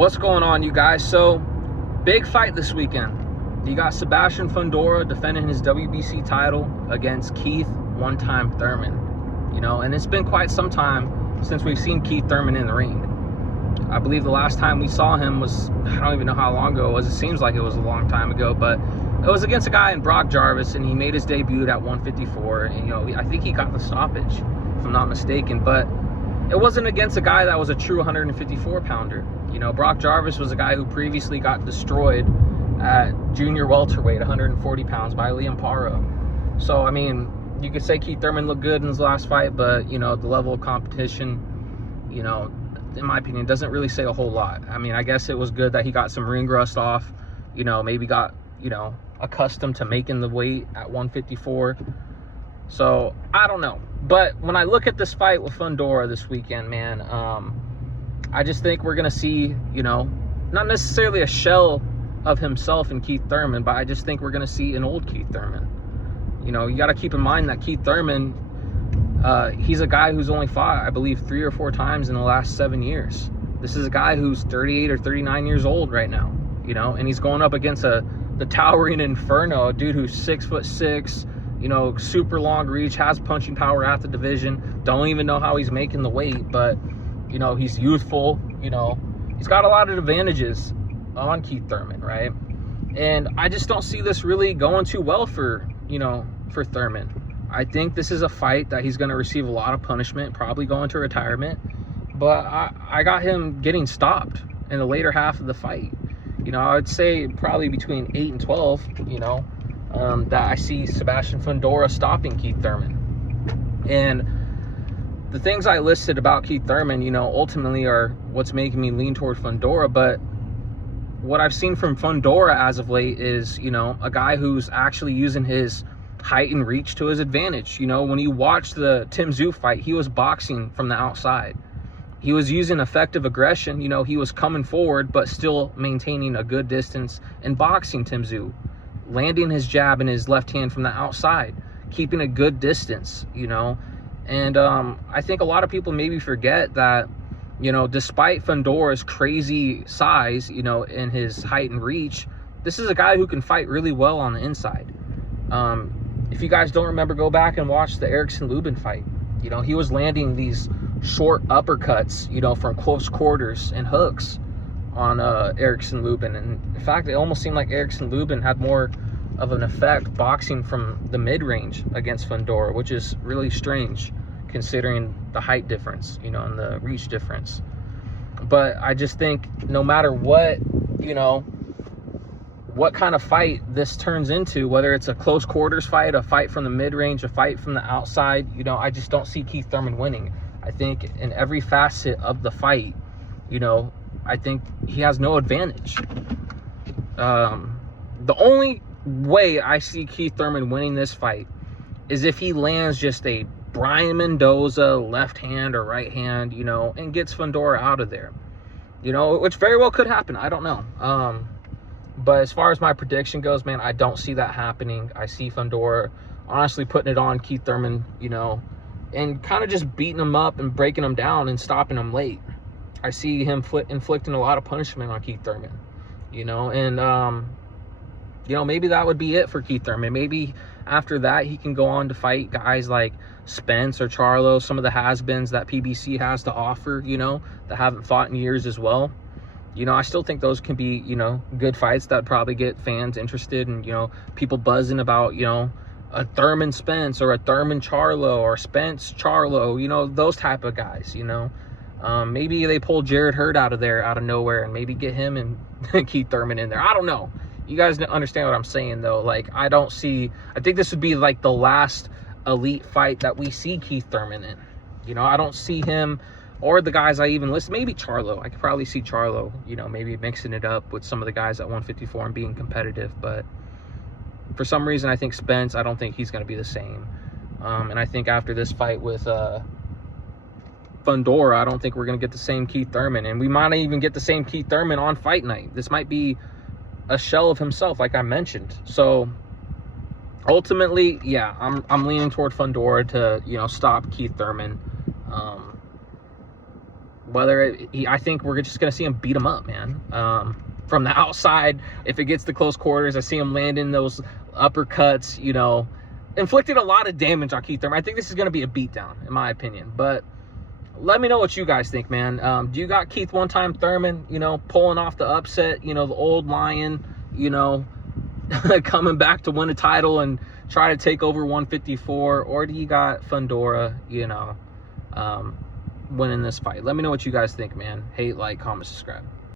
What's going on, you guys? So, big fight this weekend. You got Sebastian Fundora defending his WBC title against Keith one-time Thurman. And it's been quite some time since we've seen Keith Thurman in the ring. I believe the last time we saw him was, I don't even know how long ago it was. It seems like it was a long time ago, but it was against a guy in Brock Jarvis, and he made his debut at 154. And, I think he got the stoppage, if I'm not mistaken, but it wasn't against a guy that was a true 154-pounder. Brock Jarvis was a guy who previously got destroyed at junior welterweight, 140 pounds, by Liam Paro. So, I mean, you could say Keith Thurman looked good in his last fight, but, the level of competition, in my opinion, doesn't really say a whole lot. I mean, I guess it was good that he got some ring rust off, maybe got, accustomed to making the weight at 154. So, I don't know. But when I look at this fight with Fundora this weekend, man, I just think we're going to see, not necessarily a shell of himself in Keith Thurman, but I just think we're going to see an old Keith Thurman. You got to keep in mind that Keith Thurman, he's a guy who's only fought, I believe, 3 or 4 times in the last 7 years. This is a guy who's 38 or 39 years old right now, and he's going up against the towering inferno, a dude who's 6'6", super long reach, has punching power at the division. Don't even know how he's making the weight, but he's youthful. He's got a lot of advantages on Keith Thurman, right? And I just don't see this really going too well for Thurman. I think this is a fight that he's going to receive a lot of punishment, probably going to retirement. But I got him getting stopped in the later half of the fight. I would say probably between 8 and 12, that I see Sebastian Fundora stopping Keith Thurman. And the things I listed about Keith Thurman, ultimately are what's making me lean toward Fundora. But what I've seen from Fundora as of late is, a guy who's actually using his height and reach to his advantage. When you watch the Tim Tszyu fight, he was boxing from the outside. He was using effective aggression. He was coming forward, but still maintaining a good distance and boxing Tim Tszyu, landing his jab in his left hand from the outside, keeping a good distance, And I think a lot of people maybe forget that, despite Fundora's crazy size, and his height and reach, this is a guy who can fight really well on the inside. If you guys don't remember, go back and watch the Erickson-Lubin fight. He was landing these short uppercuts, from close quarters and hooks on Erickson-Lubin. And in fact, it almost seemed like Erickson-Lubin had more of an effect boxing from the mid-range against Fundora, which is really strange considering the height difference, and the reach difference. But I just think no matter what, what kind of fight this turns into, whether it's a close quarters fight, a fight from the mid-range, a fight from the outside, I just don't see Keith Thurman winning. I think in every facet of the fight, I think he has no advantage. The only way I see Keith Thurman winning this fight is if he lands just a Brian Mendoza left hand or right hand, and gets Fundora out of there, which very well could happen. I don't know. But as far as my prediction goes, man, I don't see that happening. I see Fundora honestly putting it on Keith Thurman, and kind of just beating him up and breaking him down and stopping him late. I see him inflicting a lot of punishment on Keith Thurman, and maybe that would be it for Keith Thurman. Maybe after that, he can go on to fight guys like Spence or Charlo, some of the has-beens that PBC has to offer, that haven't fought in years as well. I still think those can be, good fights that probably get fans interested and, people buzzing about, a Thurman Spence or a Thurman Charlo or Spence Charlo, those type of guys, Maybe they pull Jared Hurd out of there, out of nowhere, and maybe get him and Keith Thurman in there. I don't know. You guys understand what I'm saying, though. Like, I think this would be like the last elite fight that we see Keith Thurman in. I don't see him or the guys I even list. Maybe Charlo. I could probably see Charlo, maybe mixing it up with some of the guys at 154 and being competitive. But for some reason, I think Spence, I don't think he's going to be the same. And I think after this fight with Fundora, I don't think we're going to get the same Keith Thurman. And we might not even get the same Keith Thurman on fight night. This might be a shell of himself, like I mentioned. So ultimately, yeah, I'm leaning toward Fundora to, stop Keith Thurman. I think we're just going to see him beat him up, man. From the outside, if it gets to close quarters, I see him landing those uppercuts, you know, inflicted a lot of damage on Keith Thurman. I think this is going to be a beatdown, in my opinion. But let me know what you guys think, man. Do you got Keith one-time Thurman, you know, pulling off the upset, you know, the old lion, you know, coming back to win a title and try to take over 154? Or do you got Fundora, you know, winning this fight? Let me know what you guys think, man. Hate, like, comment, subscribe.